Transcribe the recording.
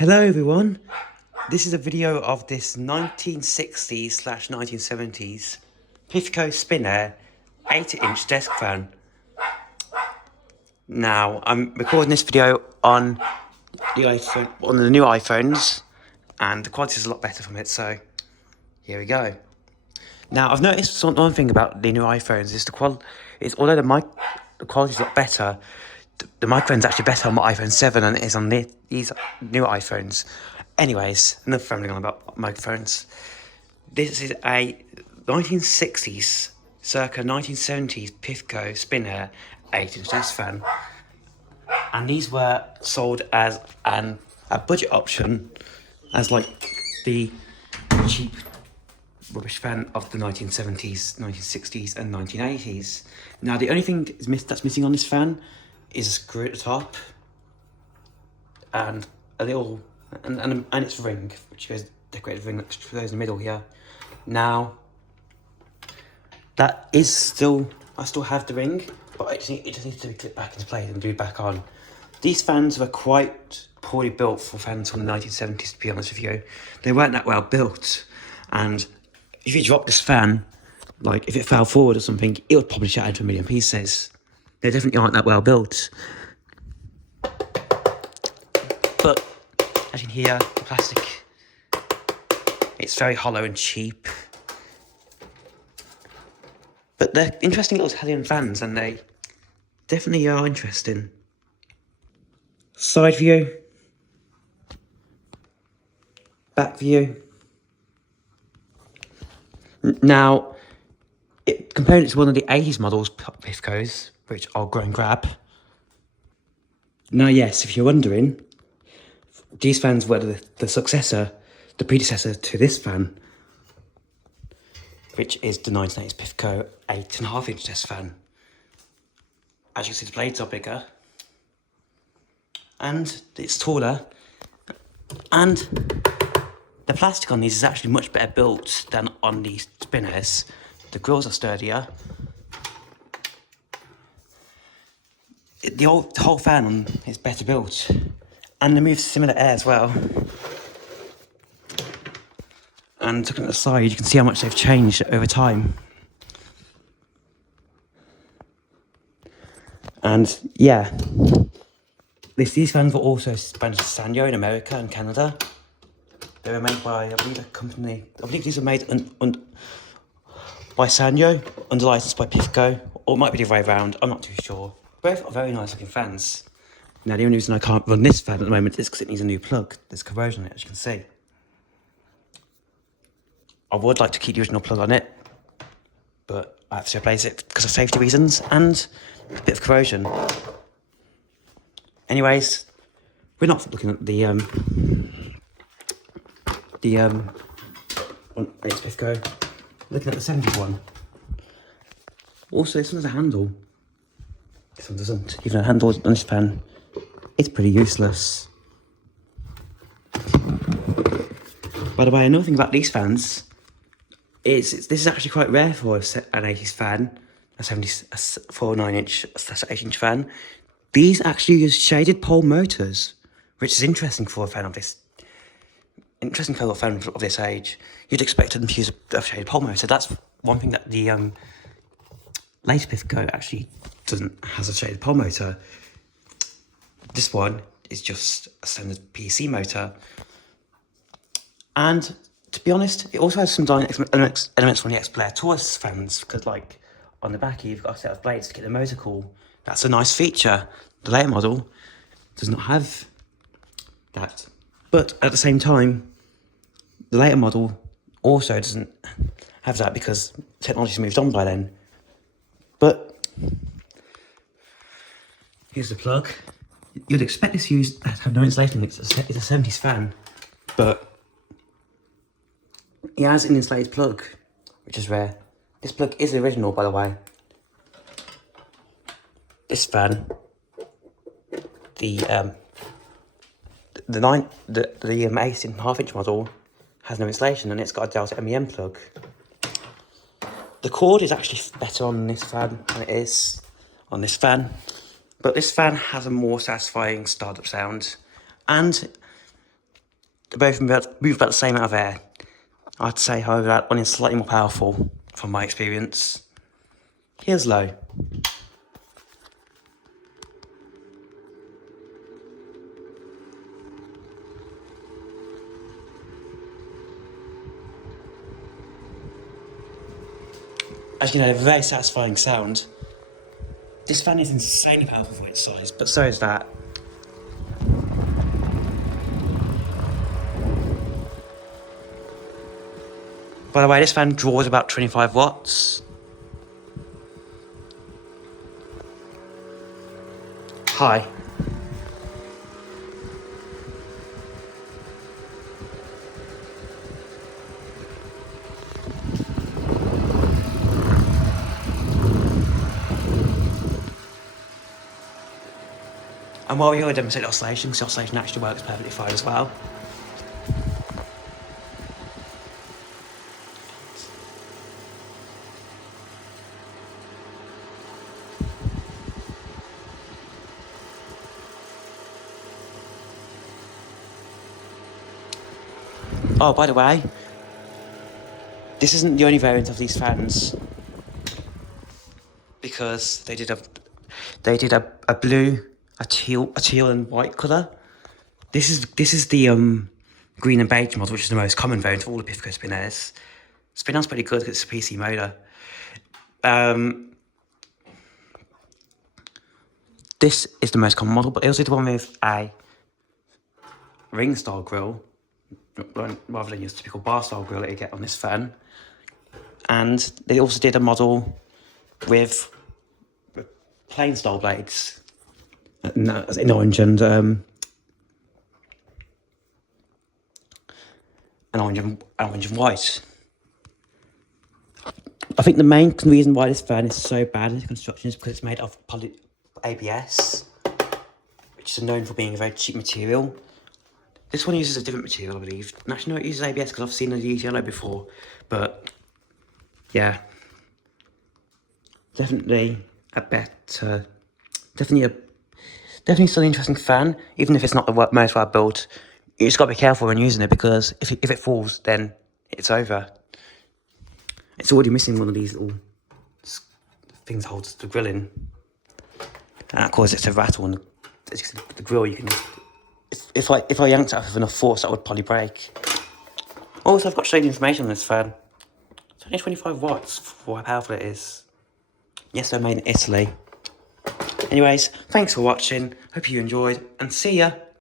Hello everyone, this is a video of this 1960s/1970s Pifco Spinair 8-inch desk fan. Now, I'm recording this video on the new iPhones, and the quality is a lot better from it, so here we go. Now, I've noticed one thing about the new iPhones is although the quality is a lot better, the microphone's actually better on my iPhone 7 than it is on these new iPhones. Anyways, enough rambling on about microphones. This is a 1960s, circa 1970s Pifco Spinair 8-inch desk fan. And these were sold as a budget option, as like the cheap rubbish fan of the 1970s, 1960s and 1980s. Now, the only thing that's missing on this fan is a screw at the top and a little and its ring, which goes decorated ring that goes in the middle here. Now, that is I still have the ring, but it just needs to be clipped back into place and glued back on. These fans were quite poorly built for fans from the 1970s, to be honest with you. They weren't that well built, and if you drop this fan, like if it fell forward or something, it would probably shatter into a million pieces. They definitely aren't that well built. But as you can hear, the plastic, it's very hollow and cheap. But they're interesting little Italian fans, and they definitely are interesting. Side view, back view. Now, compared to one of the 80s models, Pifcos, which I'll go and grab. Now, yes, if you're wondering, these fans were the predecessor to this fan, which is the 1980s Pifco 8.5-inch desk fan. As you can see, the blades are bigger, and it's taller, and the plastic on these is actually much better built than on these Spinairs. The grills are sturdier. The whole fan is better built, and they move similar air as well. And looking at the side, you can see how much they've changed over time. And yeah, these fans were also branded Sanyo in America and Canada. They were made by, I believe, a company. I believe these were made by Sanyo, under license by Pifco, or it might be the other way around. I'm not too sure. Both are very nice looking fans. Now, the only reason I can't run this fan at the moment is because it needs a new plug. There's corrosion on it, as you can see. I would like to keep the original plug on it, but I have to replace it because of safety reasons and a bit of corrosion. Anyways, we're not looking at the it's Pifco. Looking at the 70s one. Also, this one has a handle. This one doesn't. Even a handle on this fan, it's pretty useless. By the way, another thing about these fans is this is actually quite rare for an 80s fan, a 9-inch/8-inch fan. These actually use shaded pole motors, which is interesting for a fan of this. Interesting for a fan of this age. You'd expect them to use a shaded pole motor. That's one thing that the later Pifco actually has a shaded pole motor. This one is just a standard PC motor. And to be honest, it also has some elements from the X-Player Taurus fans, because like on the back you've got a set of blades to get the motor cool. That's a nice feature. The later model does not have that. But at the same time, the later model also doesn't have that because technology's moved on by then. But here's the plug. You'd expect this to have no insulation. It's a 70s fan, but it has an insulated plug, which is rare. This plug is the original, by the way. This fan, the 8.5-inch model has no insulation, and it's got a Delta MEM plug. The cord is actually better on this fan than it is on this fan, but this fan has a more satisfying startup sound, and they both move about the same amount of air. I'd say, however, that one is slightly more powerful from my experience. Here's low. As you know, a very satisfying sound. This fan is insanely powerful for its size, but so is that. By the way, this fan draws about 25 watts. Hi. And while you're demonstrating oscillation, because the oscillation actually works perfectly fine as well. Oh, by the way, this isn't the only variant of these fans, because they did a blue, a teal and white colour. This is the green and beige model, which is the most common variant of all the Pifco Spinairs. Spinair's pretty good because it's a PC motor. This is the most common model, but they also did one with a ring style grille, rather than your typical bar style grille that you get on this fan. And they also did a model with plain style blades, in orange and orange and white. I think the main reason why this fan is so bad in construction is because it's made of ABS, which is known for being a very cheap material. This one uses a different material, I believe. And actually, no, it uses ABS because I've seen it use yellow before. But yeah, definitely still an interesting fan, even if it's not the most well built. You just got to be careful when using it, because if it falls, then it's over. It's already missing one of these little things that holds the grill in, and that causes it to rattle. And the grill, you can, if I yanked it up with enough force, that would probably break. Also, I've got to show you the information on this fan. It's only 25 watts for how powerful it is. Yes, they're made in Italy. Anyways, thanks for watching. Hope you enjoyed, and see ya.